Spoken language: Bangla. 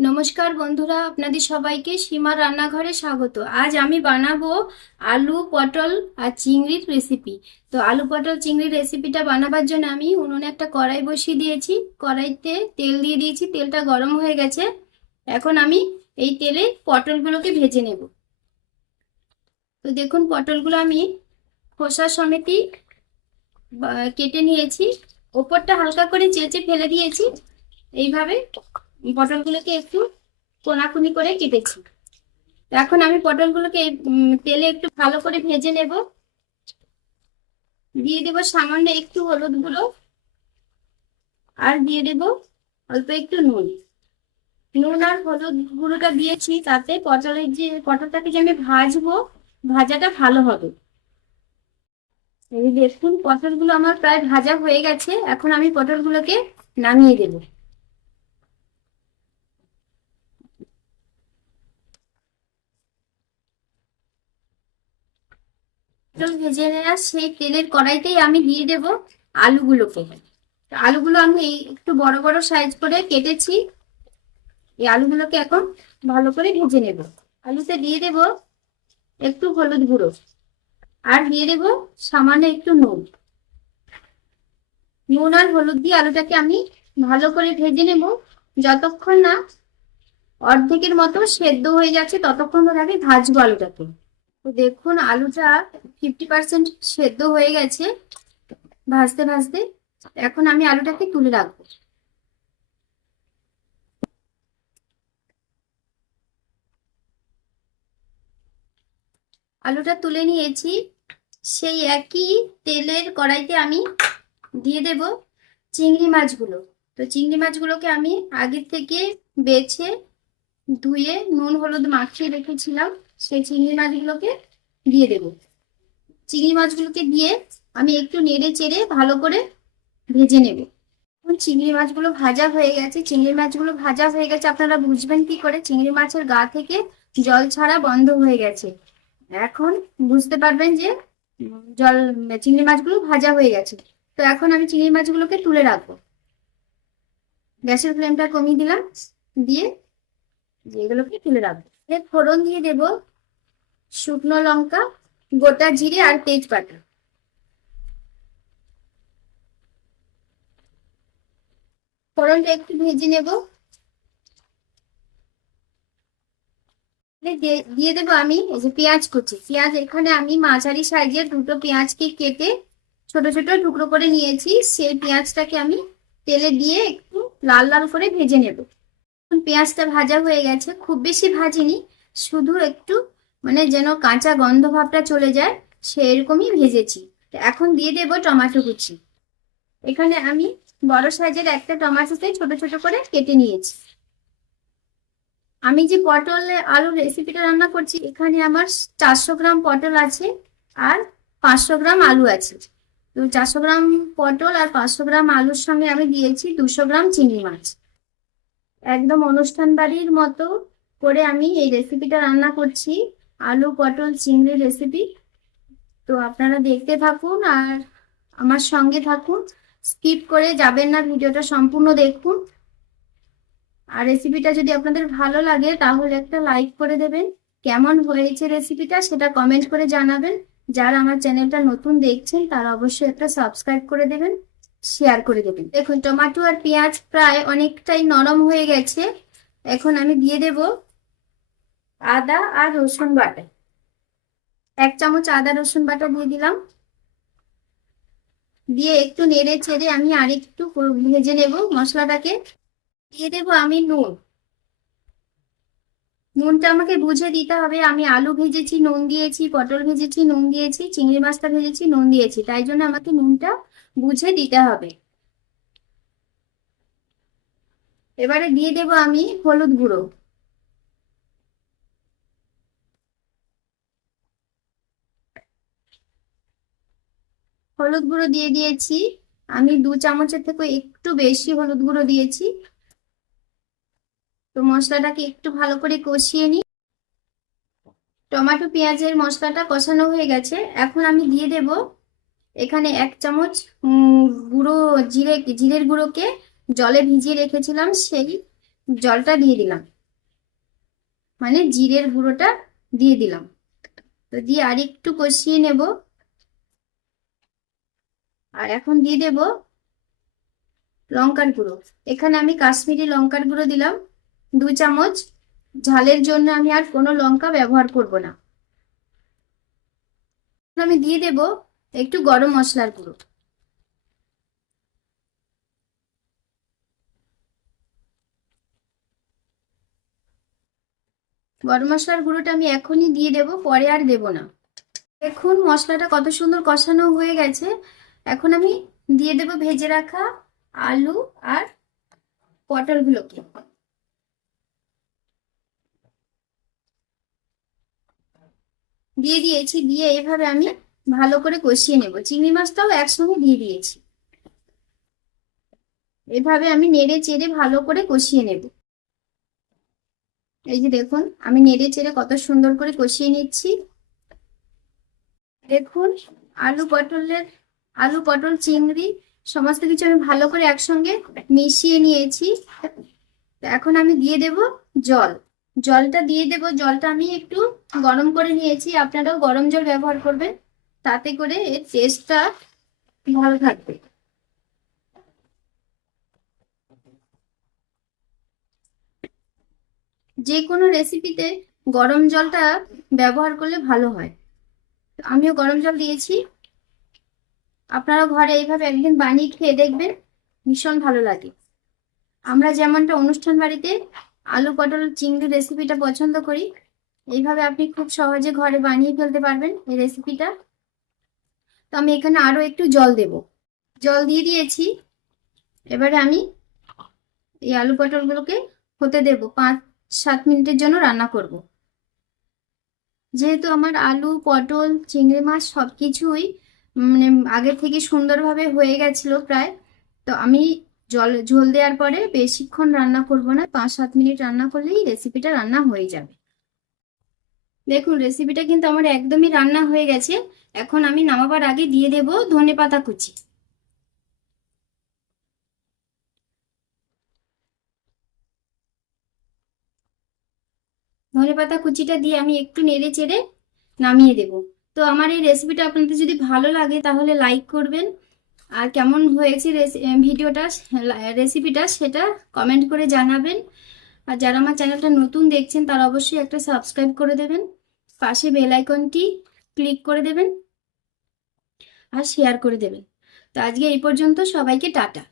নমস্কার বন্ধুরা, আপনাদের সবাইকে সীমা রান্নাঘরে স্বাগত। আজ আমি বানাবো আলু, পটল আর চিংড়ির রেসিপি তো আলু, পটল, চিংড়ির রেসিপিটা বানাবার জন্য আমি উনুনে একটা কড়াই বসিয়ে দিয়েছি। কড়াইতে তেল দিয়ে দিয়েছি, তেলটা গরম হয়ে গেছে। এখন আমি এই তেলে পটলগুলোকে ভেজে নেব। তো দেখুন, পটলগুলো আমি খোসা সমেতই বা- কেটে নিয়েছি। ওপরটা হালকা করে চেঁচে ফেলে দিয়েছি। এইভাবে পটলগুলোকে একটু কোনাকুনি করে কেটেছি। এখন আমি পটলগুলোকে তেলে একটু ভালো করে ভেজে নেব। দিয়ে দেব সামান্য একটু হলুদ গুঁড়ো আর দিয়ে দেব অল্প একটু নুন। নুন আর হলুদ গুঁড়োটা দিয়েছি তাতে পটলের যে, পটলটাকে যে আমি ভাজবো, ভাজাটা ভালো হবে। দেখুন, পটলগুলো আমার প্রায় ভাজা হয়ে গেছে। এখন আমি পটলগুলোকে নামিয়ে দেবো। ভেজে নেওয়া সেই তেলের কড়াইতেই আমি দিয়ে দেব আলুগুলোকে। আলুগুলো আমি একটু বড় বড় সাইজ করে কেটেছি। এই আলুগুলোকে এখন ভালো করে ভেজে নেব। আলুতে দিয়ে দেব একটু হলুদ গুঁড়ো আর দিয়ে দেব সামান্য একটু নুন। নুন আর হলুদ দিয়ে আলুটাকে আমি ভালো করে ভেজে নেব। যতক্ষণ না অর্ধেকের মতো সেদ্ধ হয়ে যাচ্ছে, ততক্ষণ ধরে আমি ভাজবো আলুটাকে। দেখুন, আলুটা ফিফটি পার্সেন্ট সেদ্ধ হয়ে গেছে ভাজতে ভাজতে। এখন আমি আলুটাকে তুলে রাখব। আলুটা তুলে নিয়েছি। সেই একই তেলের কড়াইতে আমি দিয়ে দেব চিংড়ি মাছগুলো। তো চিংড়ি মাছগুলোকে আমি আগের থেকে বেছে ধুয়ে নুন, হলুদ মাখিয়ে রেখেছিলাম। সেই চিংড়ি মাছগুলোকে দিয়ে দেব। চিংড়ি মাছগুলোকে দিয়ে আমি একটু নেড়ে চেড়ে ভালো করে ভেজে নেব। চিংড়ি মাছগুলো ভাজা হয়ে গেছে। চিংড়ি মাছগুলো ভাজা হয়ে গেছে। আপনারা বুঝবেন কি করে? চিংড়ি মাছের গা থেকে জল ছাড়া বন্ধ হয়ে গেছে। এখন বুঝতে পারবেন যে জল, চিংড়ি মাছগুলো ভাজা হয়ে গেছে। তো এখন আমি চিংড়ি মাছগুলোকে তুলে রাখব। গ্যাসের ফ্লেমটা কমিয়ে দিলাম। দিয়ে এগুলোকে তুলে রাখব। ফোড়ন দিয়ে দেব শুকনো লঙ্কা, গোটা জিরে আর তেজপাতা। ফোড়নটা একটু ভেজে নেব। দিয়ে দেবো আমি এই যে পেঁয়াজ কুচি। পেঁয়াজ এখানে আমি মাঝারি সাইজের দুটো পেঁয়াজকে কেটে ছোট ছোট টুকরো করে নিয়েছি। সেই পেঁয়াজটাকে আমি তেলে দিয়ে একটু লাল লাল করে ভেজে নেব। পেঁয়াজটা ভাজা হয়ে গেছে। খুব বেশি ভাজিনি, শুধু একটু মানে যেন কাঁচা গন্ধ ভাবটা চলে যায়, সেরকমই ভেজেছি। এখন দিয়ে দেব টমেটো কুচি। এখানে আমি বড় সাইজের একটা টমেটোতে ছোট ছোট করে কেটে নিয়েছি। আমি যে পটল আলুর রেসিপিটা রান্না করছি, এখানে আমার চারশো গ্রাম পটল আছে আর পাঁচশো গ্রাম আলু আছে। তো চারশো গ্রাম পটল আর পাঁচশো গ্রাম আলুর সঙ্গে আমি দিয়েছি দুশো গ্রাম চিংড়ি মাছ। একদম অনুষ্ঠান বাড়ির মতো করে আমি এই রেসিপিটা রান্না করছি। আলু, পটল, চিংড়ি রেসিপি তো আপনারা দেখতে থাকুন আর আমার সঙ্গে থাকুন। স্কিপ করে যাবেন না, ভিডিওটা সম্পূর্ণ দেখুন। আর রেসিপিটা যদি আপনাদের ভালো লাগে, তাহলে একটা লাইক করে দেবেন। কেমন হয়েছে রেসিপিটা সেটা কমেন্ট করে জানাবেন। যারা আমার চ্যানেলটা নতুন দেখছেন, তারা অবশ্যই একটা সাবস্ক্রাইব করে দেবেন শেয়ার করে দেবেন। দেখুন, টমেটো আর পেঁয়াজ প্রায় অনেকটাই নরম হয়ে গেছে। এখন আমি দিয়ে দেব আদা আর রসুন বাটা। এক চামচ আদা রসুন বাটা দিয়ে দিলাম। দিয়ে একটু নেড়ে চেড়ে আমি আরেকটু ভেজে নেব মশলাটাকে। দিয়ে দেবো আমি নুন। নুনটা আমাকে বুঝে দিতে হবে, আমি আলু ভেজেছি, নুন দিয়েছি, পটল ভেজেছি, নুন দিয়েছি, চিংড়ি মাছটা ভেজেছি, নুন দিয়েছি। তাই জন্য আমাকে নুনটা বুঝে দিতে হবে। এবারে দিয়ে দেবো আমি হলুদ গুঁড়ো। হলুদ গুঁড়ো দিয়ে দিয়েছি। আমি দু চামচের থেকে একটু বেশি হলুদ গুঁড়ো দিয়েছি। তো মশলাটাকে একটু ভালো করে কষিয়ে নিই। টমেটো, পেঁয়াজের মশলাটা কষানো হয়ে গেছে। এখন আমি দিয়ে দেব এখানে এক চামচ গুঁড়ো জিরে, জিরের গুঁড়োকে জলে ভিজিয়ে রেখেছিলাম, সেই জলটা দিয়ে দিলাম। মানে জিরের গুঁড়োটা দিয়ে দিলাম। তো দিয়ে আর একটু কষিয়ে নেব। আর এখন দিয়ে দেব লঙ্কার গুঁড়ো। এখানে আমি কাশ্মীরি লঙ্কার গুঁড়ো দিলাম, দু চামচ। ঝালের জন্য আমি আর কোনো লঙ্কা ব্যবহার করব না। আমি দিয়ে দেব একটু গরম মশলার গুঁড়ো। গরম মশলার গুঁড়োটা আমি এখনই দিয়ে দেব, পরে আর দেব না। দেখুন মশলাটা কত সুন্দর কষানো হয়ে গেছে। এখন আমি দিয়ে দেব ভেজে রাখা আলু আর পটলগুলোকে। দিয়ে দিয়েছি, দিয়ে এভাবে আমি ভালো করে কষিয়ে নেব। চিংড়ি মাছটাও একসঙ্গে দিয়ে দিয়েছি। এভাবে আমি নেড়ে চেড়ে ভালো করে কষিয়ে নেব। এই যে দেখুন, আমি নেড়ে চেড়ে কত সুন্দর করে কষিয়ে নিচ্ছি। দেখুন, আলু পটলের আলু, পটল, চিংড়ি, সমস্ত কিছু আমি ভালো করে একসঙ্গে মিশিয়ে নিয়েছি। এখন আমি দিয়ে দেব জল। জলটা দিয়ে দেব। জলটা আমি একটু গরম করে নিয়েছি। আপনারাও গরম জল ব্যবহার করবেন। তাতে করে এর টেস্টটা ভালো থাকবে। যে কোনো রেসিপিতে গরম জলটা ব্যবহার করলে ভালো হয়। আমিও গরম জল দিয়েছি। আপনারা ঘরে এইভাবে একদিন বানিয়ে খেয়ে দেখবেন, ভীষণ ভালো লাগে। আমরা যেমনটা অনুষ্ঠান বাড়িতে আলু পটল চিংড়ি রেসিপিটা পছন্দ করি, এইভাবে আপনি খুব সহজে ঘরে বানিয়ে ফেলতে পারবেন এই রেসিপিটা তো আমি এখানে আরও একটু জল দেব। জল দিয়ে দিয়েছি। এবারে আমি এই আলু পটলগুলোকে হতে দেব। পাঁচ, সাত মিনিটের জন্য রান্না করব। যেহেতু আমার আলু, পটল, চিংড়ি মাছ সব কিছুই মানে আগে থেকে সুন্দরভাবে হয়ে গেছিল প্রায়। তো আমি জল, ঝোল দেওয়ার পরে বেশিক্ষণ রান্না করব না, পাঁচ সাত মিনিট রান্না করলেই রেসিপিটা রান্না হয়ে যাবে। দেখুন রেসিপিটা কিন্তু আমার একদমই রান্না হয়ে গেছে। এখন আমি নামাবার আগে দিয়ে দেব ধনে পাতা কুচি। ধনে পাতা কুচিটা দিয়ে আমি একটু নেড়ে চেড়ে নামিয়ে দেব। তো আমার এই রেসিপিটা আপনাদের যদি ভালো লাগে, তাহলে লাইক করবেন। আর কেমন হয়েছে ভিডিওটা রেসিপিটা সেটা কমেন্ট করে জানাবেন। আর যারা আমার চ্যানেলটা নতুন দেখছেন, তারা অবশ্যই একটা সাবস্ক্রাইব করে দেবেন। পাশে বেল আইকনটি ক্লিক করে দেবেন। আর শেয়ার করে দেবেন। তো আজকে এই পর্যন্ত, সবাইকে টাটা।